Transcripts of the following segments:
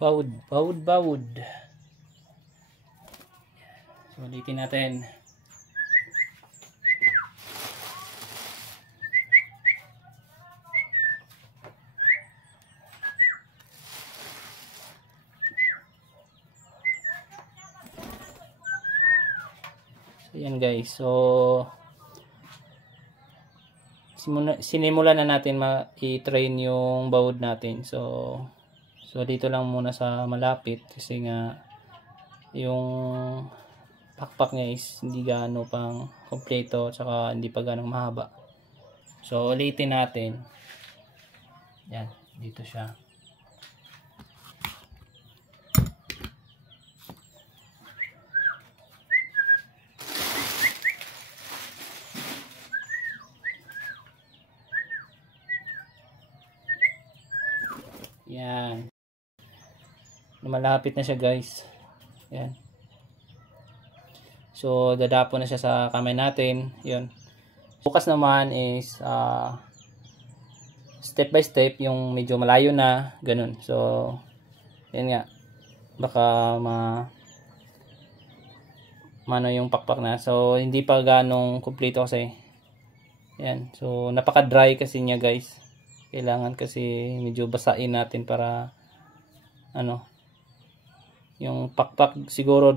Bawod. So, ulitin natin. So, yan guys. So, sinimulan na natin i-train yung bawod natin. So dito lang muna sa malapit kasi nga yung pakpak niya is hindi gaano pang kompleto tsaka hindi pa ganong mahaba. So ulitin natin. Yan, dito siya. Yan. Malapit na siya guys. Yan. So dadapo na siya sa kamay natin. Yun. Bukas naman is step by step, yung medyo malayo na ganun. So yan nga. Baka mano yung pakpak na. So hindi pa ganong kumpleto kasi. Yan. So napaka-dry kasi niya guys. Kailangan kasi medyo basain natin para yung pakpak siguro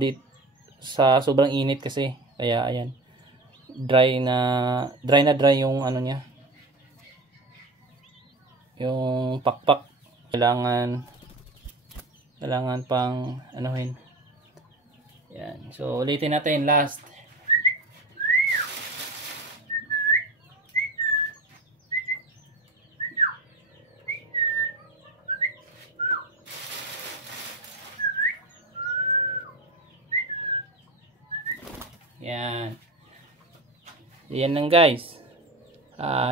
sa sobrang init kasi. Kaya ayan. Dry na yung niya. Yung pakpak kailangan pang anuhin. Yan. So ulitin natin last. Yan. Yan lang guys.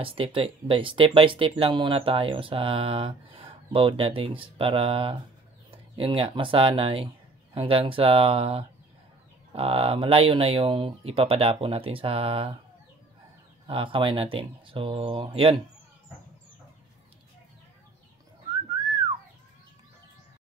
Step by step lang muna tayo sa bawod natin para yun nga masanay hanggang sa malayo na yung ipapadapo natin sa kamay natin. So, yun.